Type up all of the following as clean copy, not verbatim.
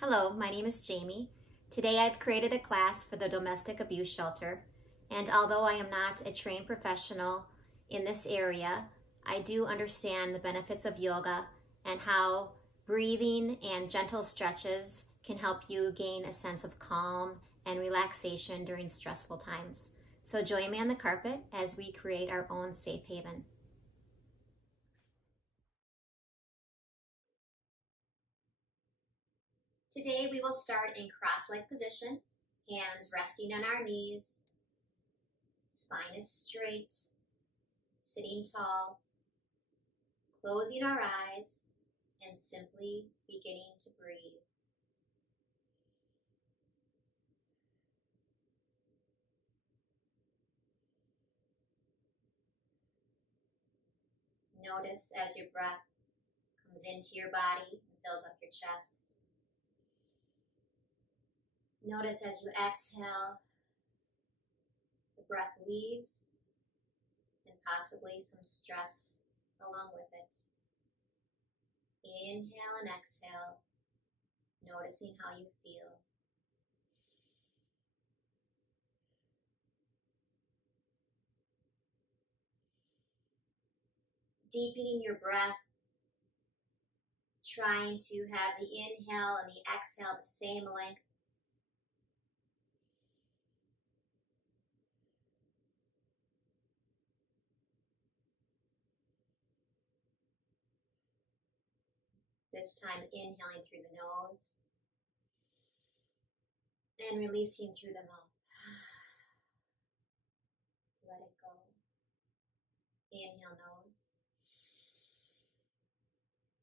Hello, my name is Jamie. Today I've created a class for the domestic abuse shelter, and although I am not a trained professional in this area, I do understand the benefits of yoga and how breathing and gentle stretches can help you gain a sense of calm and relaxation during stressful times. So join me on the carpet as we create our own safe haven. Today we will start in cross-leg position, hands resting on our knees, spine is straight, sitting tall, closing our eyes, and simply beginning to breathe. Notice as your breath comes into your body and fills up your chest. Notice as you exhale, the breath leaves and possibly some stress along with it. Inhale and exhale, noticing how you feel. Deepening your breath, trying to have the inhale and the exhale the same length. This time inhaling through the nose and releasing through the mouth. Let it go. Inhale nose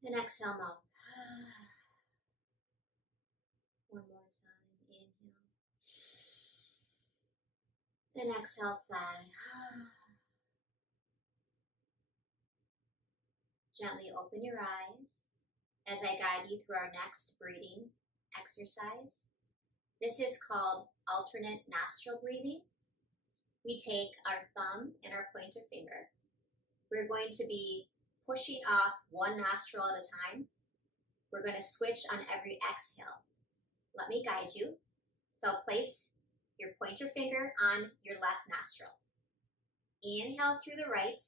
and exhale mouth. One more time. Inhale and exhale sigh. Gently open your eyes as I guide you through our next breathing exercise. This is called alternate nostril breathing. We take our thumb and our pointer finger. We're going to be pushing off one nostril at a time. We're going to switch on every exhale. Let me guide you. So place your pointer finger on your left nostril. Inhale through the right.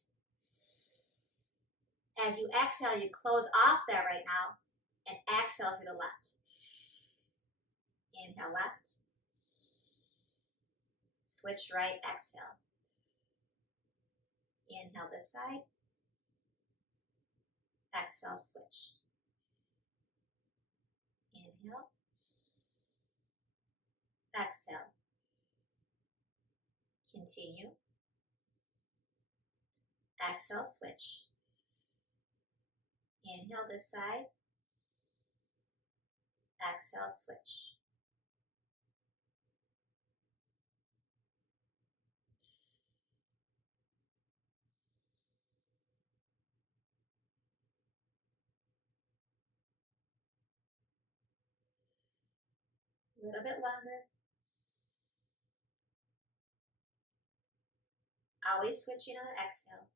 As you exhale, you close off that right now and exhale through the left. Inhale left. Switch right, exhale. Inhale this side. Exhale, switch. Inhale. Exhale. Continue. Exhale, switch. Inhale this side. Exhale, switch. A little bit longer. Always switching on the exhale.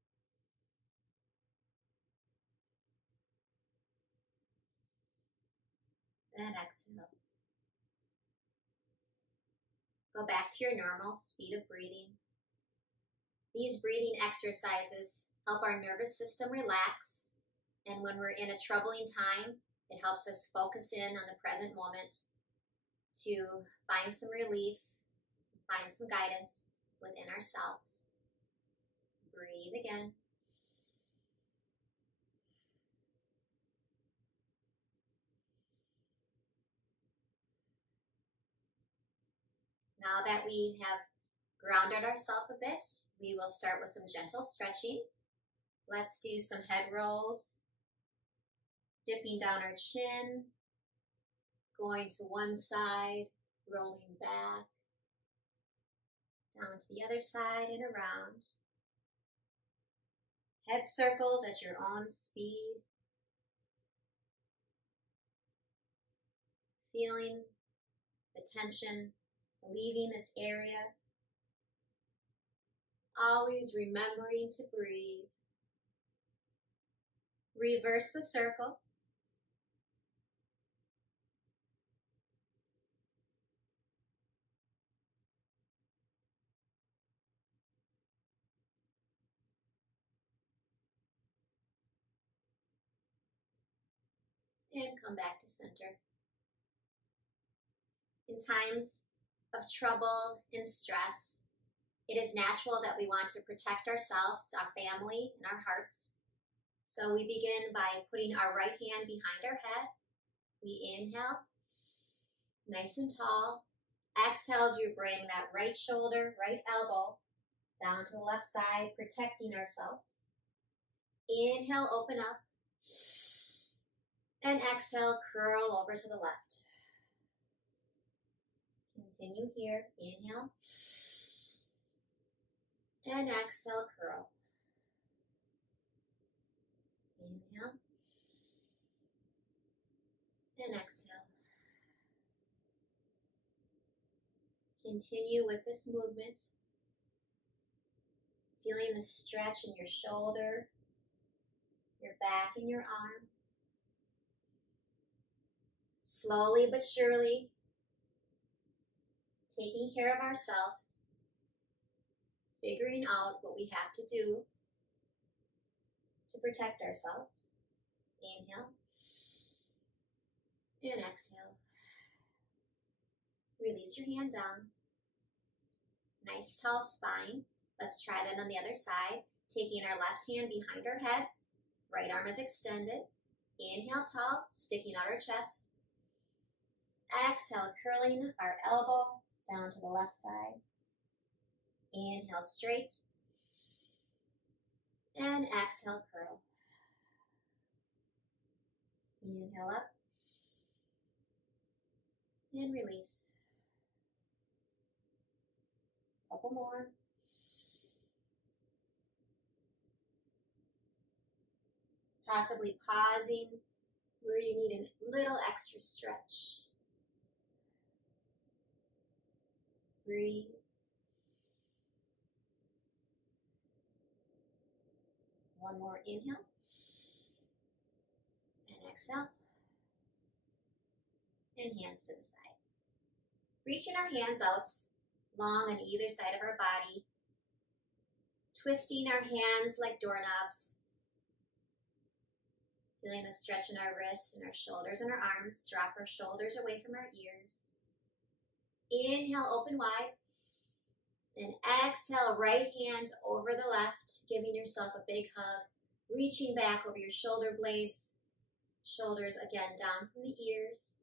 And exhale. Go back to your normal speed of breathing. These breathing exercises help our nervous system relax, and when we're in a troubling time, it helps us focus in on the present moment to find some relief, find some guidance within ourselves. Breathe again. Now that we have grounded ourselves a bit, we will start with some gentle stretching. Let's do some head rolls, dipping down our chin, going to one side, rolling back, down to the other side and around. Head circles at your own speed. Feeling the tension leaving this area. Always remembering to breathe. Reverse the circle. and come back to center. In times of trouble and stress, it is natural that we want to protect ourselves, our family, and our hearts. So we begin by putting our right hand behind our head. We inhale, nice and tall. Exhale as you bring that right shoulder, right elbow down to the left side, protecting ourselves. Inhale, open up. And exhale, curl over to the left. Continue here. Inhale. And exhale, curl. Inhale. And exhale. Continue with this movement. Feeling the stretch in your shoulder, your back, and your arm. Slowly but surely, taking care of ourselves, figuring out what we have to do to protect ourselves. Inhale and exhale. Release your hand down. Nice tall spine. Let's try that on the other side. Taking our left hand behind our head. Right arm is extended. Inhale tall, sticking out our chest. Exhale, curling our elbow down to the left side. Inhale straight. And exhale, curl. Inhale up. And release. Couple more. Possibly pausing where you need a little extra stretch. Breathe. One more inhale. And exhale. And hands to the side. Reaching our hands out long on either side of our body. Twisting our hands like doorknobs. Feeling the stretch in our wrists and our shoulders and our arms. Drop our shoulders away from our ears. Inhale, open wide. And exhale, right hand over the left, giving yourself a big hug. Reaching back over your shoulder blades. Shoulders again down from the ears.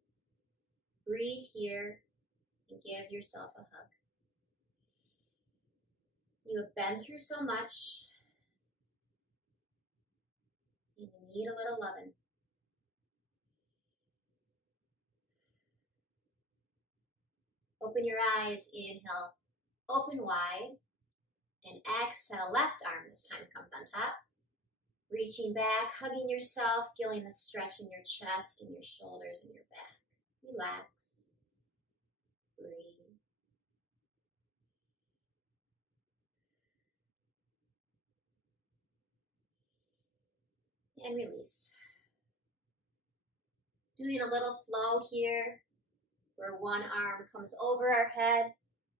Breathe here and give yourself a hug. You have been through so much. And you need a little loving. Open your eyes, inhale, open wide, and exhale, left arm this time comes on top. Reaching back, hugging yourself, feeling the stretch in your chest and your shoulders and your back. Relax, breathe. And release. Doing a little flow here, where one arm comes over our head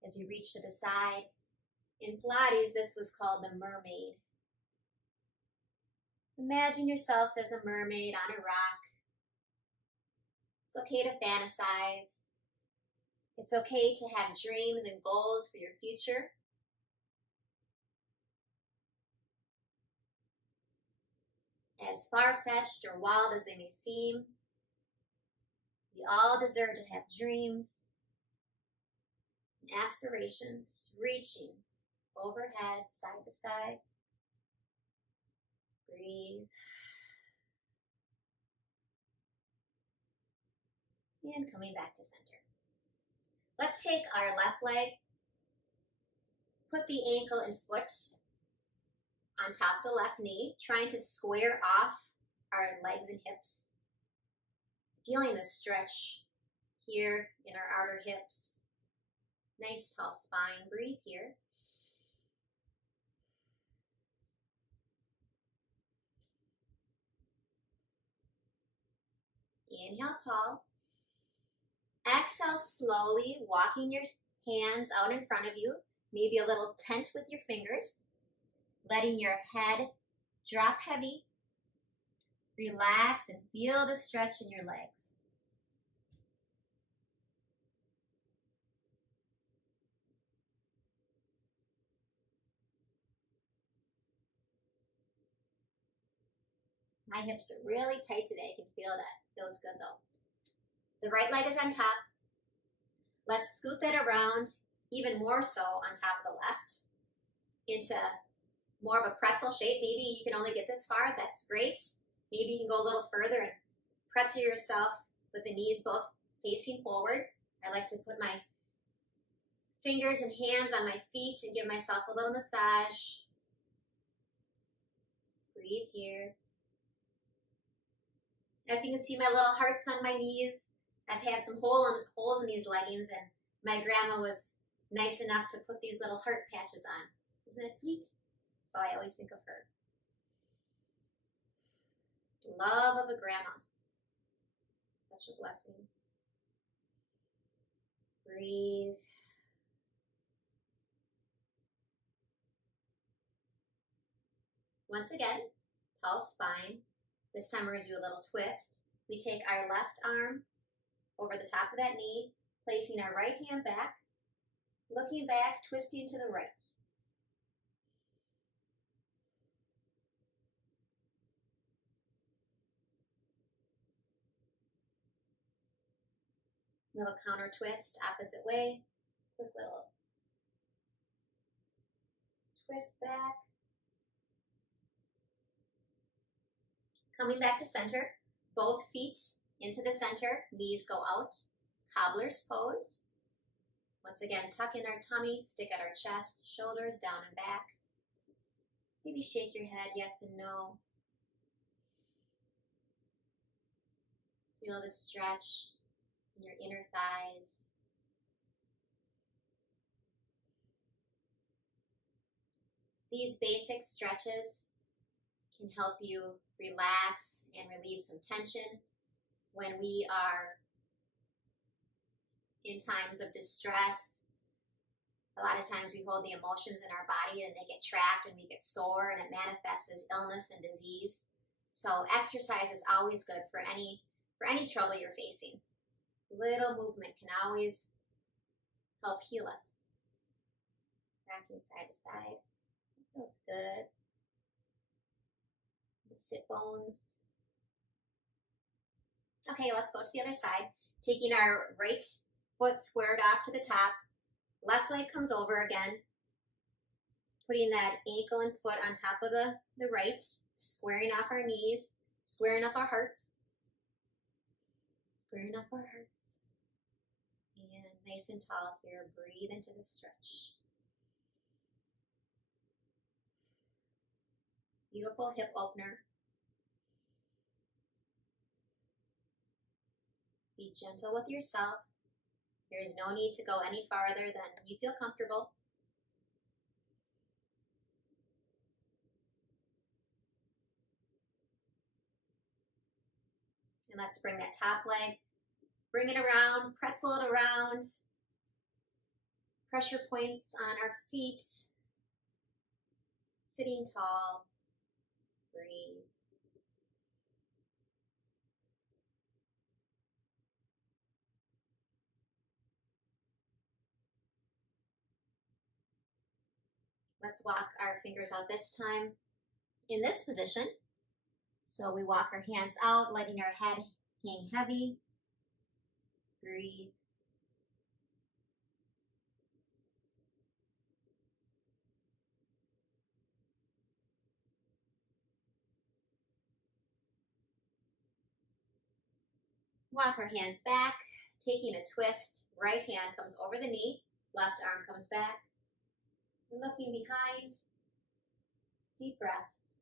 as we reach to the side. In Pilates, this was called the mermaid. Imagine yourself as a mermaid on a rock. It's okay to fantasize. It's okay to have dreams and goals for your future. As far-fetched or wild as they may seem, we all deserve to have dreams and aspirations, reaching overhead, side to side. Breathe. And coming back to center. Let's take our left leg, put the ankle and foot on top of the left knee, trying to square off our legs and hips. Feeling the stretch here in our outer hips. Nice tall spine. Breathe here. Inhale tall. Exhale slowly, walking your hands out in front of you. Maybe a little tent with your fingers. Letting your head drop heavy. Relax and feel the stretch in your legs. My hips are really tight today. I can feel that. Feels good though. The right leg is on top. Let's scoot that around even more so on top of the left into more of a pretzel shape. Maybe you can only get this far. That's great. Maybe you can go a little further and pretzel yourself with the knees both facing forward. I like to put my fingers and hands on my feet and give myself a little massage. Breathe here. As you can see, my little hearts on my knees. I've had some holes in these leggings, and my grandma was nice enough to put these little heart patches on. Isn't it sweet? So I always think of her. Love of a grandma. Such a blessing. Breathe. Once again, tall spine. This time we're going to do a little twist. We take our left arm over the top of that knee, placing our right hand back, looking back, twisting to the right. Little counter twist, opposite way. Quick little twist back. Coming back to center, both feet into the center, knees go out. Cobblers Pose. Once again, tuck in our tummy, stick at our chest, shoulders down and back. Maybe shake your head, yes and no. Feel the stretch in your inner thighs. These basic stretches can help you relax and relieve some tension when we are in times of distress. A lot of times we hold the emotions in our body and they get trapped and we get sore and it manifests as illness and disease. So exercise is always good for any trouble you're facing. Little movement can always help heal us. Rocking side to side. That feels good. The sit bones. Okay, let's go to the other side. Taking our right foot squared off to the top. Left leg comes over again. Putting that ankle and foot on top of the right. Squaring off our knees. Squaring up our hearts. Squaring up our hearts. And nice and tall here. Breathe into the stretch. Beautiful hip opener. Be gentle with yourself. There is no need to go any farther than you feel comfortable. And let's bring that top leg, bring it around, pretzel it around. Pressure points on our feet. Sitting tall. Breathe. Let's walk our fingers out this time in this position. So we walk our hands out, letting our head hang heavy. Breathe. Walk our hands back, taking a twist. Right hand comes over the knee, left arm comes back. Looking behind. Deep breaths.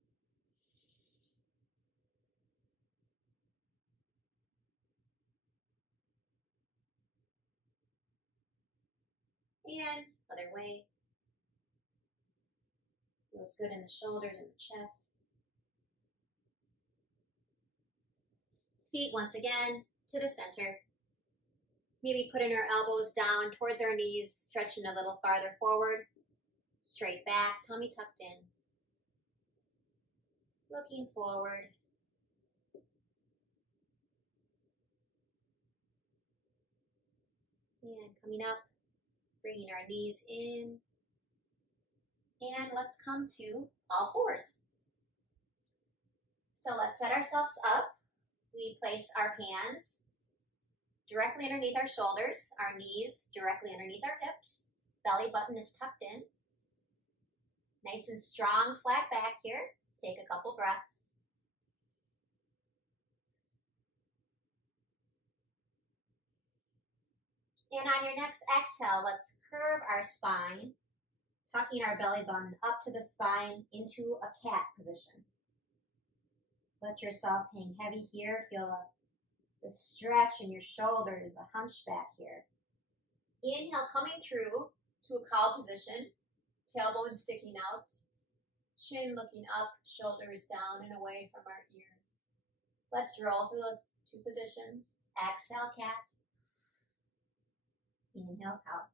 And other way. Feels good in the shoulders and the chest. Feet once again to the center. Maybe putting our elbows down towards our knees, stretching a little farther forward. Straight back, tummy tucked in. Looking forward. And coming up, bringing our knees in. And let's come to all fours. So let's set ourselves up. We place our hands directly underneath our shoulders, our knees directly underneath our hips. Belly button is tucked in. Nice and strong, flat back here. Take a couple breaths. And on your next exhale, let's curve our spine, tucking our belly button up to the spine into a cat position. Let yourself hang heavy here. Feel the stretch in your shoulders, a hunchback here. Inhale, coming through to a cow position, tailbone sticking out, chin looking up, shoulders down and away from our ears. Let's roll through those two positions. Exhale, cat. Inhale, cow.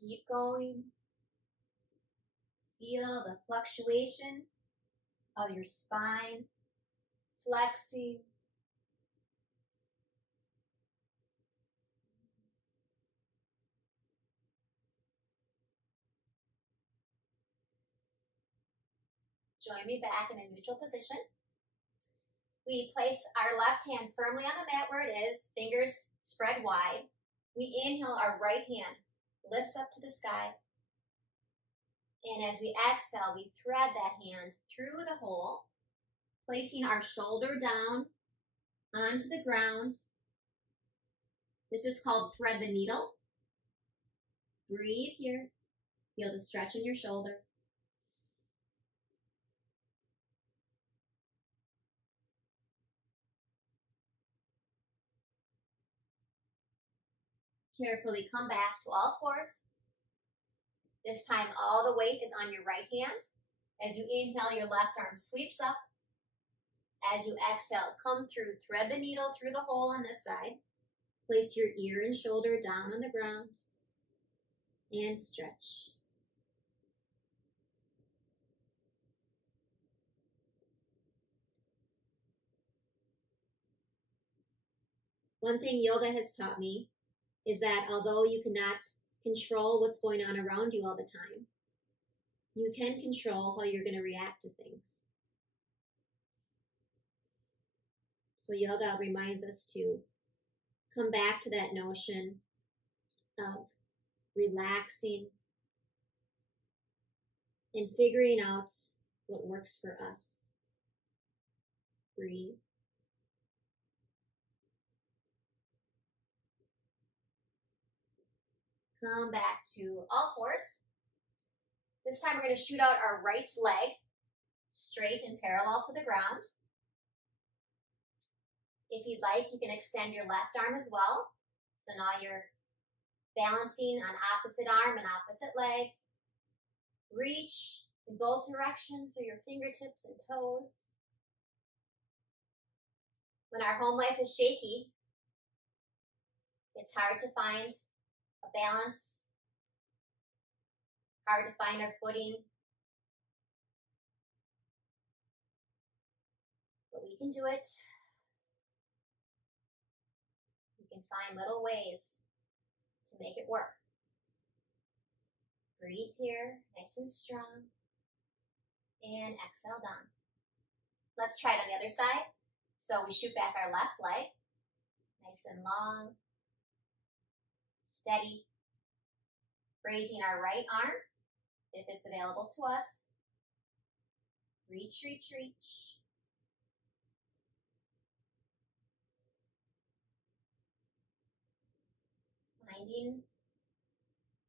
Keep going. Feel the fluctuation of your spine, flexing. Join me back in a neutral position. We place our left hand firmly on the mat where it is, fingers spread wide. We inhale, our right hand lifts up to the sky. And as we exhale, we thread that hand through the hole, placing our shoulder down onto the ground. This is called thread the needle. Breathe here. Feel the stretch in your shoulder. Carefully come back to all fours. This time, all the weight is on your right hand. As you inhale, your left arm sweeps up. As you exhale, come through, thread the needle through the hole on this side. Place your ear and shoulder down on the ground and stretch. One thing yoga has taught me is that although you cannot control what's going on around you all the time, you can control how you're going to react to things. So yoga reminds us to come back to that notion of relaxing and figuring out what works for us. Breathe. Come back to all fours. This time we're going to shoot out our right leg straight and parallel to the ground. If you'd like, you can extend your left arm as well. So now you're balancing on opposite arm and opposite leg. Reach in both directions, so your fingertips and toes. When our home life is shaky, it's hard to find a balance, hard to find our footing. But we can do it. We can find little ways to make it work. Breathe here, nice and strong. And exhale down. Let's try it on the other side. So we shoot back our left leg, nice and long, steady. Raising our right arm, if it's available to us. Reach, reach, reach. Finding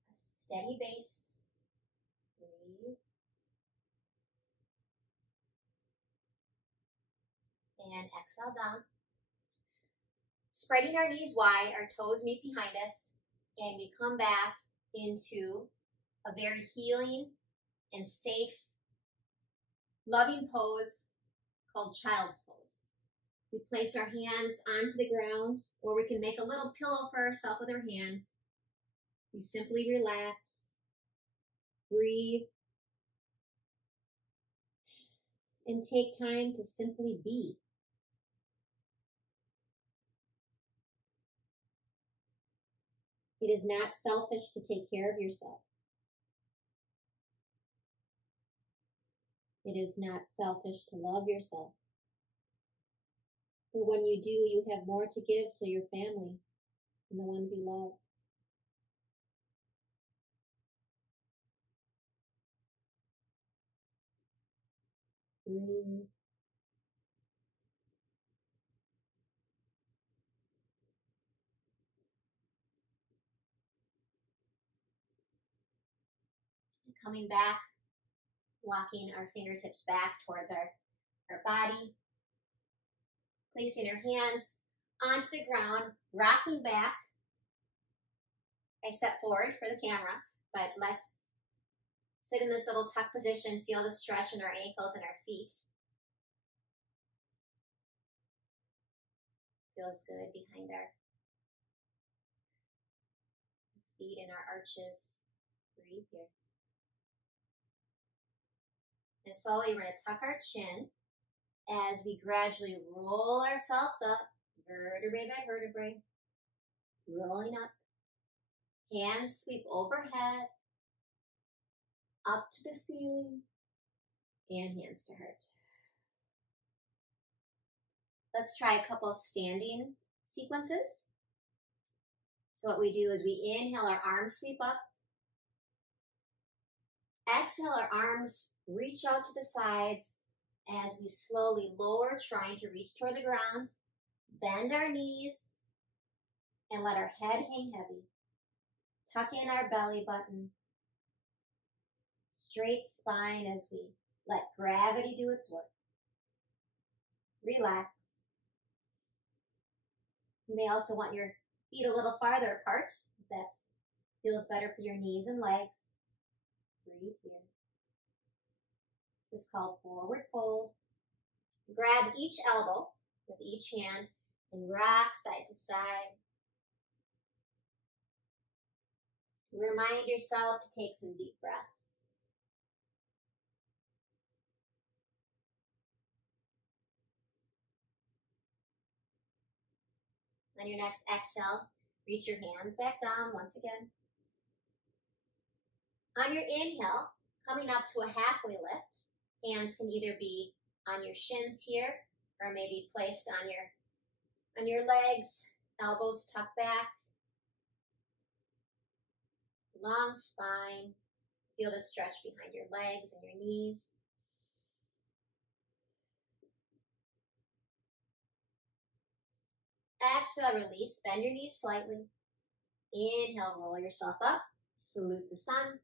a steady base. Breathe. And exhale down. Spreading our knees wide, our toes meet behind us, and we come back into a very healing and safe, loving pose called Child's Pose. We place our hands onto the ground, or we can make a little pillow for ourselves with our hands. We simply relax, breathe, and take time to simply be. It is not selfish to take care of yourself. It is not selfish to love yourself. For when you do, you have more to give to your family and the ones you love. Breathe. Coming back, walking our fingertips back towards our body, placing your hands onto the ground, rocking back. I step forward for the camera, but let's sit in this little tuck position, feel the stretch in our ankles and our feet. Feels good behind our feet and our arches. Breathe here. And slowly we're going to tuck our chin as we gradually roll ourselves up, vertebrae by vertebrae, rolling up. Hands sweep overhead, up to the ceiling, and hands to heart. Let's try a couple standing sequences. So what we do is we inhale, our arms sweep up. Exhale, our arms reach out to the sides as we slowly lower, trying to reach toward the ground. Bend our knees and let our head hang heavy. Tuck in our belly button. Straight spine as we let gravity do its work. Relax. You may also want your feet a little farther apart. That feels better for your knees and legs. Breathe here. This is called forward fold. Grab each elbow with each hand and rock side to side. Remind yourself to take some deep breaths. On your next exhale, reach your hands back down once again. On your inhale, coming up to a halfway lift, hands can either be on your shins here or maybe placed on your legs, elbows tucked back. Long spine. Feel the stretch behind your legs and your knees. Exhale, release. Bend your knees slightly. Inhale, roll yourself up. Salute the sun.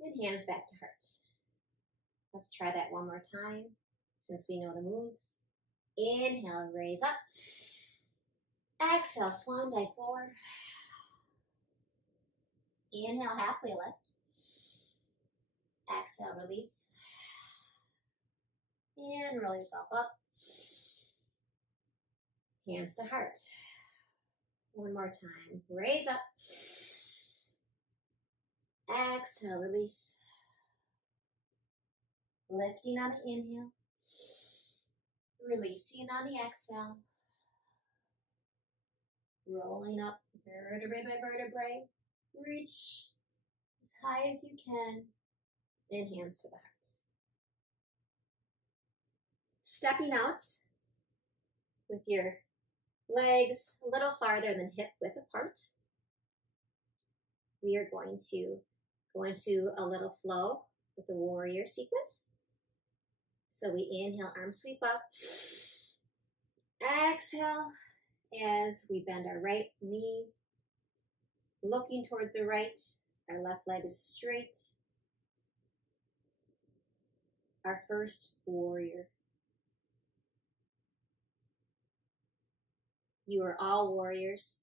And hands back to heart. Let's try that one more time since we know the moves. Inhale, raise up. Exhale, swan dive forward. Inhale, halfway lift. Exhale, release. And roll yourself up. Hands to heart. One more time. Raise up. Exhale, release. Lifting on the inhale. Releasing on the exhale. Rolling up vertebrae by vertebrae. Reach as high as you can. And hands to the heart. Stepping out with your legs a little farther than hip width apart. We are going to go into a little flow with the warrior sequence. So we inhale, arm sweep up. Exhale as we bend our right knee, looking towards the right. Our left leg is straight. Our first warrior. You are all warriors.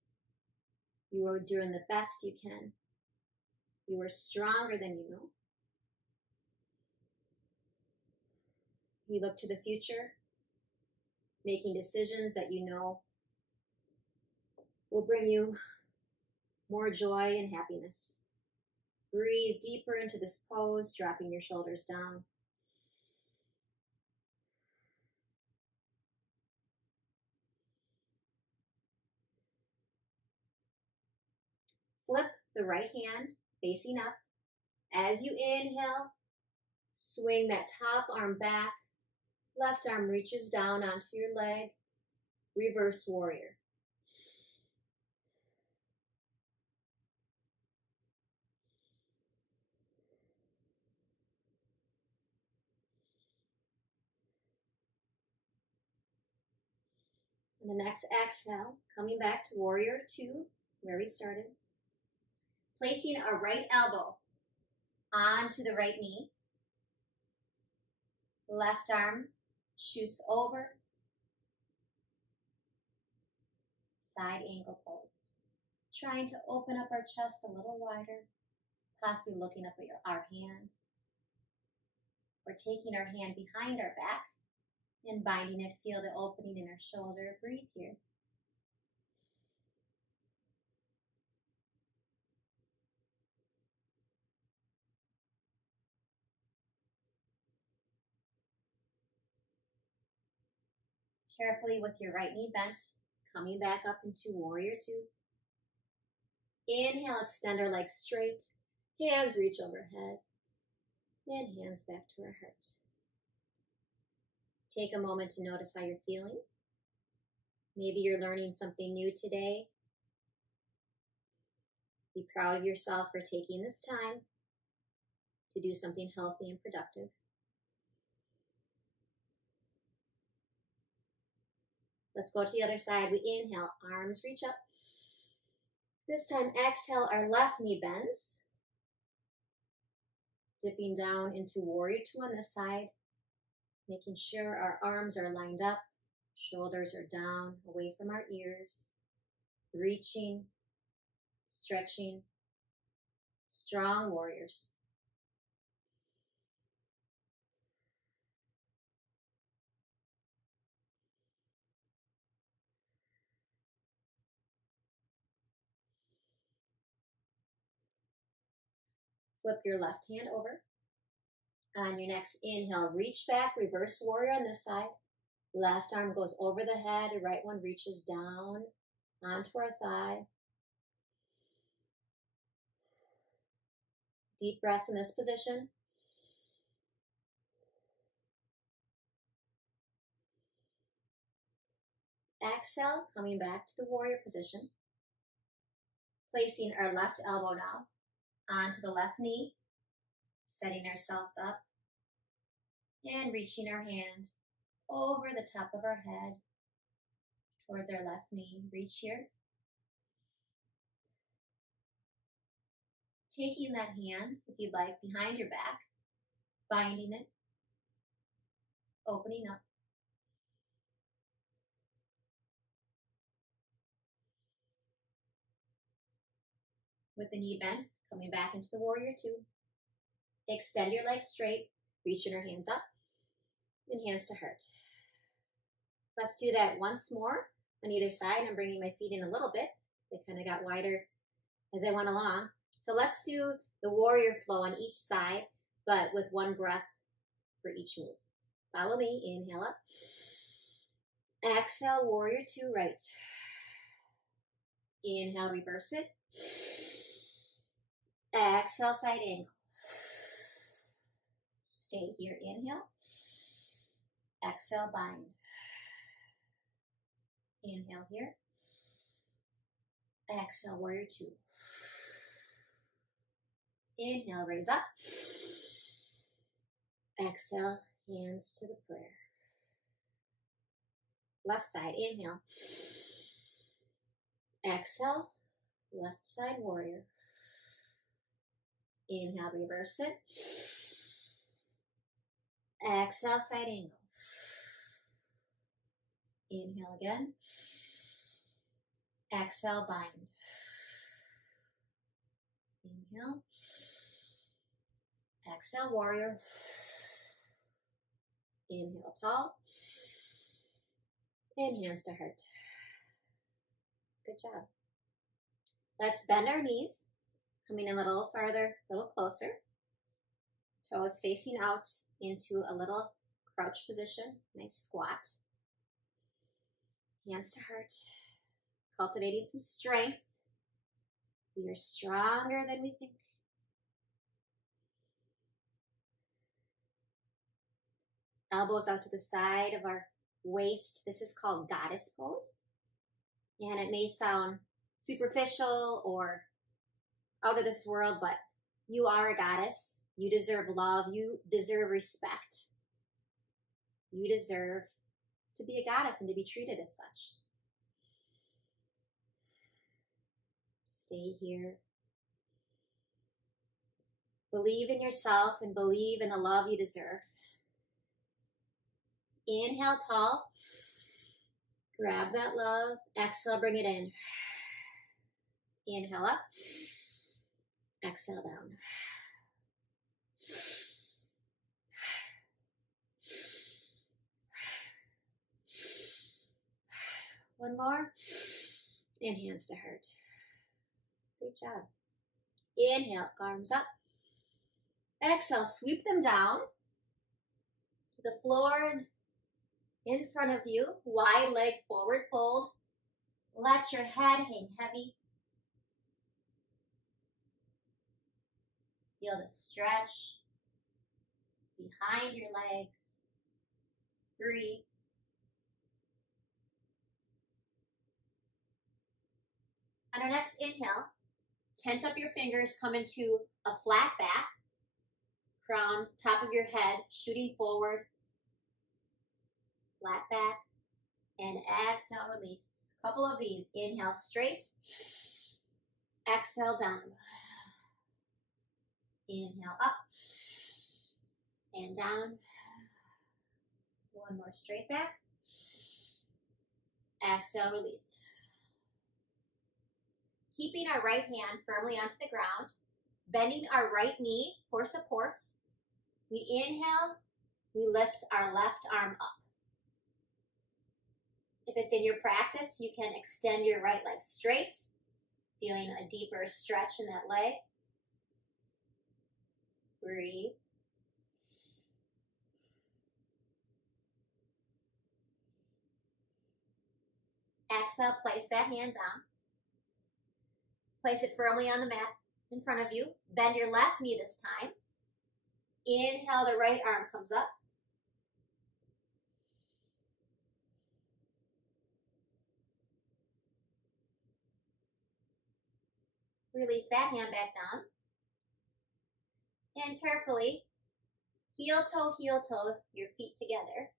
You are doing the best you can. You are stronger than you know. You look to the future, making decisions that you know will bring you more joy and happiness. Breathe deeper into this pose, dropping your shoulders down. Flip the right hand facing up. As you inhale, swing that top arm back. Left arm reaches down onto your leg. Reverse warrior. And the next exhale, coming back to warrior 2, where we started. Placing our right elbow onto the right knee. Left arm shoots over. Side angle pose. Trying to open up our chest a little wider, possibly looking up at our hand. Or taking our hand behind our back and binding it. Feel the opening in our shoulder. Breathe here. Carefully with your right knee bent, coming back up into warrior 2. Inhale, extend our legs straight. Hands reach overhead. And hands back to our heart. Take a moment to notice how you're feeling. Maybe you're learning something new today. Be proud of yourself for taking this time to do something healthy and productive. Let's go to the other side. We inhale, arms reach up. This time, exhale, our left knee bends. Dipping down into warrior 2 on this side. Making sure our arms are lined up. Shoulders are down, away from our ears. Reaching, stretching. Strong warriors. Flip your left hand over. On your next inhale, reach back, reverse warrior on this side. Left arm goes over the head, your right one reaches down onto our thigh. Deep breaths in this position. Exhale, coming back to the warrior position. Placing our left elbow now onto the left knee. Setting ourselves up. And reaching our hand over the top of our head towards our left knee. Reach here. Taking that hand, if you'd like, behind your back. Binding it. Opening up. With the knee bent, coming back into the warrior 2. Extend your legs straight, reaching your hands up, and hands to heart. Let's do that once more on either side. I'm bringing my feet in a little bit. They kind of got wider as I went along. So let's do the warrior flow on each side, but with one breath for each move. Follow me. Inhale up. Exhale, warrior 2 right. Inhale, reverse it. Exhale, side angle. Stay here, inhale. Exhale, bind. Inhale here. Exhale, warrior 2. Inhale, raise up. Exhale, hands to the prayer. Left side, inhale. Exhale, left side warrior. Inhale, reverse it. Exhale, side angle. Inhale again. Exhale, bind. Inhale. Exhale, warrior. Inhale, tall. And hands to heart. Good job. Let's bend our knees. Coming a little farther, a little closer. Toes facing out into a little crouch position. Nice squat. Hands to heart. Cultivating some strength. We are stronger than we think. Elbows out to the side of our waist. This is called Goddess Pose. And it may sound superficial or out of this world, but you are a goddess. You deserve love. You deserve respect. You deserve to be a goddess and to be treated as such. Stay here. Believe in yourself and believe in the love you deserve. Inhale tall. Grab that love. Exhale, bring it in. Inhale up. Exhale down. One more. And hands to heart. Great job. Inhale, arms up. Exhale, sweep them down to the floor in front of you. Wide leg forward fold. Let your head hang heavy. Feel the stretch behind your legs. Breathe. On our next inhale, tent up your fingers, come into a flat back. Crown, top of your head, shooting forward. Flat back. And exhale, release. Couple of these. Inhale, straight. Exhale, down. Inhale, up. And down. One more, straight back. Exhale, release. Keeping our right hand firmly onto the ground, bending our right knee for support. We inhale, we lift our left arm up. If it's in your practice, you can extend your right leg straight, feeling a deeper stretch in that leg. Breathe. Exhale, place that hand down. Place it firmly on the mat in front of you. Bend your left knee this time. Inhale, the right arm comes up. Release that hand back down. And carefully, heel toe, your feet together.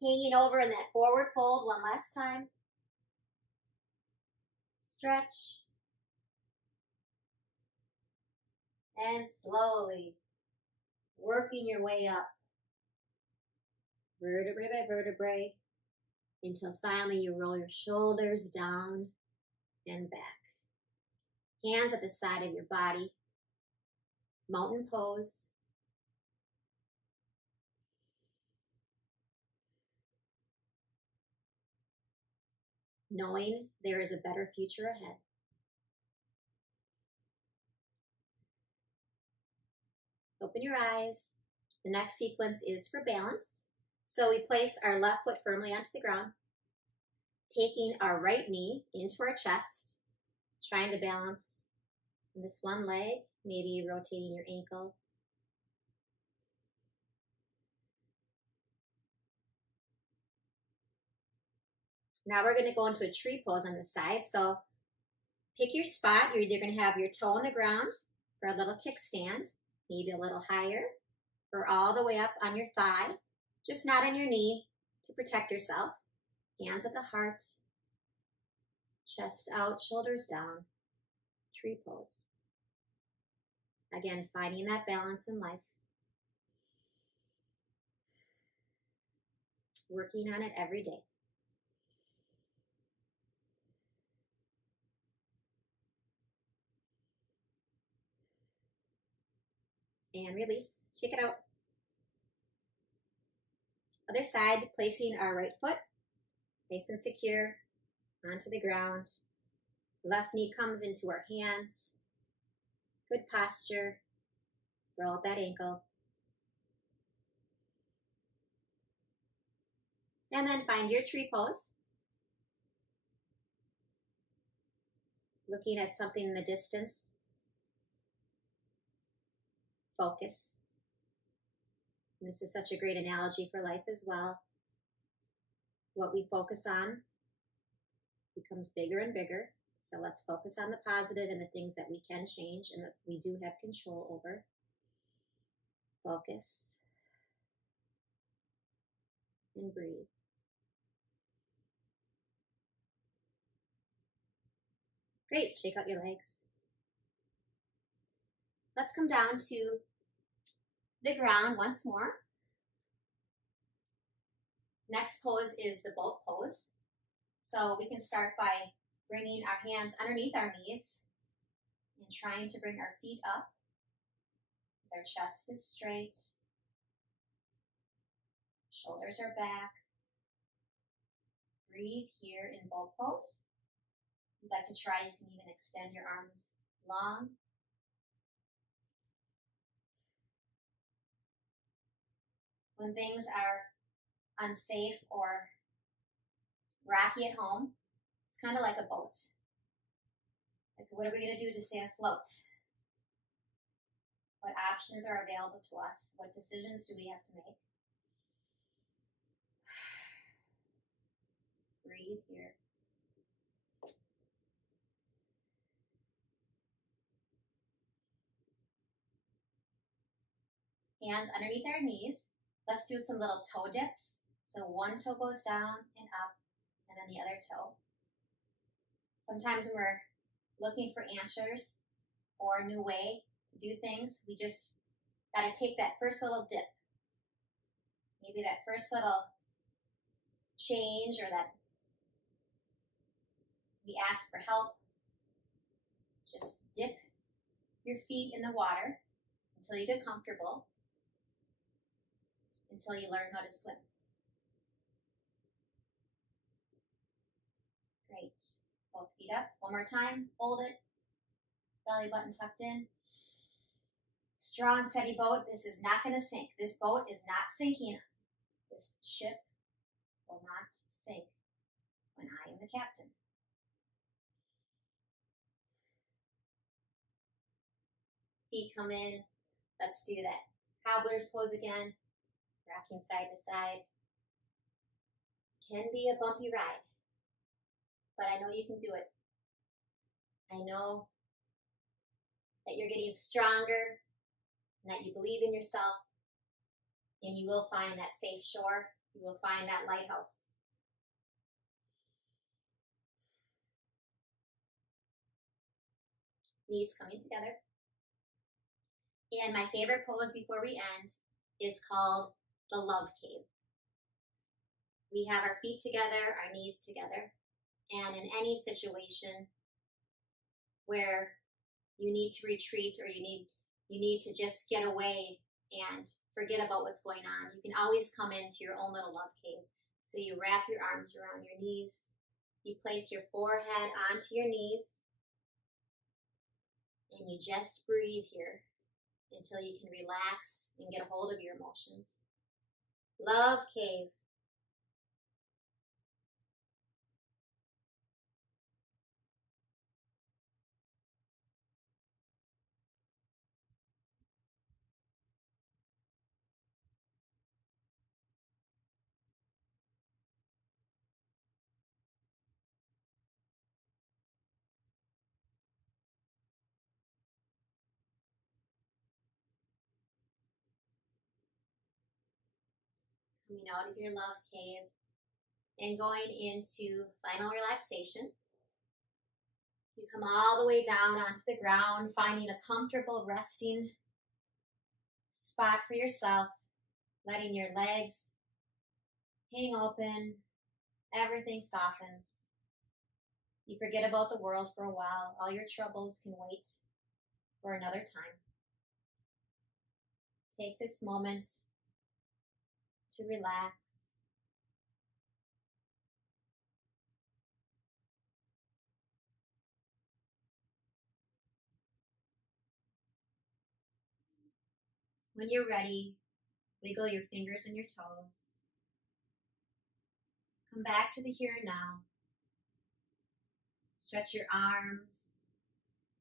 Hanging over in that forward fold one last time. Stretch. And slowly working your way up, vertebrae by vertebrae, until finally you roll your shoulders down and back. Hands at the side of your body. Mountain pose. Knowing there is a better future ahead. Open your eyes. The next sequence is for balance. So we place our left foot firmly onto the ground, taking our right knee into our chest, trying to balance this one leg, maybe rotating your ankle. Now we're going to go into a tree pose on the side. So pick your spot. You're either going to have your toe on the ground for a little kickstand, maybe a little higher, or all the way up on your thigh, just not on your knee to protect yourself. Hands at the heart, chest out, shoulders down, tree pose. Again, finding that balance in life. Working on it every day. And release. Shake it out. Other side, placing our right foot nice and secure onto the ground. Left knee comes into our hands. Good posture. Roll that ankle. And then find your tree pose. looking at something in the distance. Focus. And this is such a great analogy for life as well. What we focus on becomes bigger and bigger. So let's focus on the positive and the things that we can change and that we do have control over. Focus. And breathe. Great, shake out your legs. Let's come down to the ground once more. Next pose is the boat pose. So we can start by bringing our hands underneath our knees and trying to bring our feet up as our chest is straight, shoulders are back. Breathe here in boat pose. If you'd like to try, you can even extend your arms long. When things are unsafe or rocky at home, it's kind of like a boat. Like, what are we going to do to stay afloat? What options are available to us? What decisions do we have to make? Breathe here. Hands underneath our knees. Let's do some little toe dips. So one toe goes down and up, and then the other toe. Sometimes when we're looking for answers or a new way to do things, we just got to take that first little dip. Maybe that first little change, or that we ask for help. Just dip your feet in the water until you get comfortable, until you learn how to swim. Great. Both feet up. One more time. Hold it. Belly button tucked in. Strong, steady boat. This is not going to sink. This boat is not sinking. This ship will not sink when I am the captain. Feet come in. Let's do that. Cobblers pose again. Rocking side to side. Can be a bumpy ride, but I know you can do it. I know that you're getting stronger and that you believe in yourself, and you will find that safe shore. You will find that lighthouse. Knees coming together. And my favorite pose before we end is called the love cave. We have our feet together, our knees together, and in any situation where you need to retreat or you need to just get away and forget about what's going on, you can always come into your own little love cave. So you wrap your arms around your knees, you place your forehead onto your knees, and you just breathe here until you can relax and get a hold of your emotions. Love cave. Coming out of your love cave and going into final relaxation. You come all the way down onto the ground, finding a comfortable resting spot for yourself, letting your legs hang open, everything softens. You forget about the world for a while. All your troubles can wait for another time. Take this moment to relax. When you're ready, wiggle your fingers and your toes. Come back to the here and now. Stretch your arms,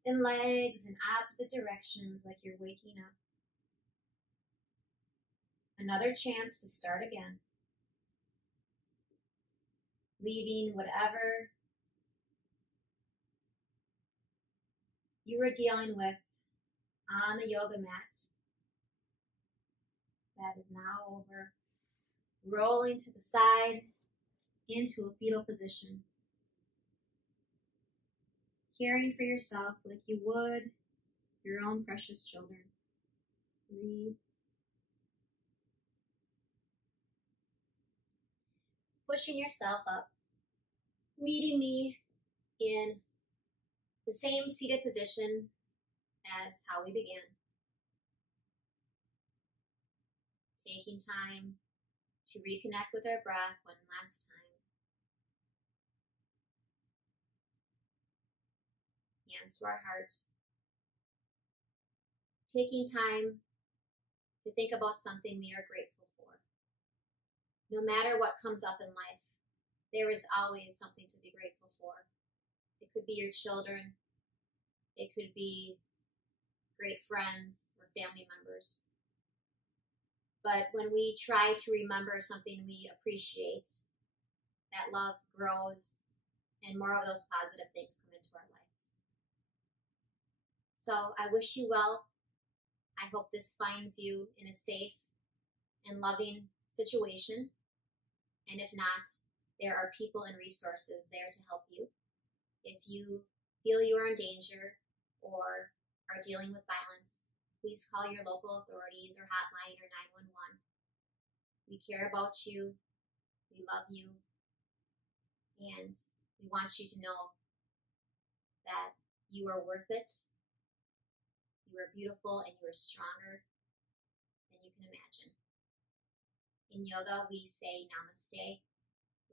and legs in opposite directions like you're waking up. Another chance to start again. Leaving whatever you were dealing with on the yoga mat. That is now over. Rolling to the side into a fetal position. Caring for yourself like you would your own precious children. Breathe. Pushing yourself up. Meeting me in the same seated position as how we began. Taking time to reconnect with our breath one last time. Hands to our heart. Taking time to think about something we are grateful for. No matter what comes up in life, there is always something to be grateful for. It could be your children. It could be great friends or family members. But when we try to remember something we appreciate, that love grows and more of those positive things come into our lives. So I wish you well. I hope this finds you in a safe and loving situation. And if not, there are people and resources there to help you. If you feel you are in danger or are dealing with violence, please call your local authorities or hotline or 911. We care about you, we love you, and we want you to know that you are worth it, you are beautiful, and you are stronger than you can imagine. In yoga, we say namaste,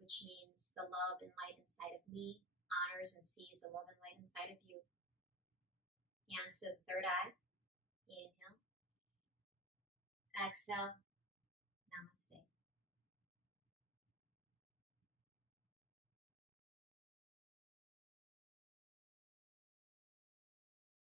which means the love and light inside of me honors and sees the love and light inside of you. Hands to the third eye. Inhale. Exhale. Namaste.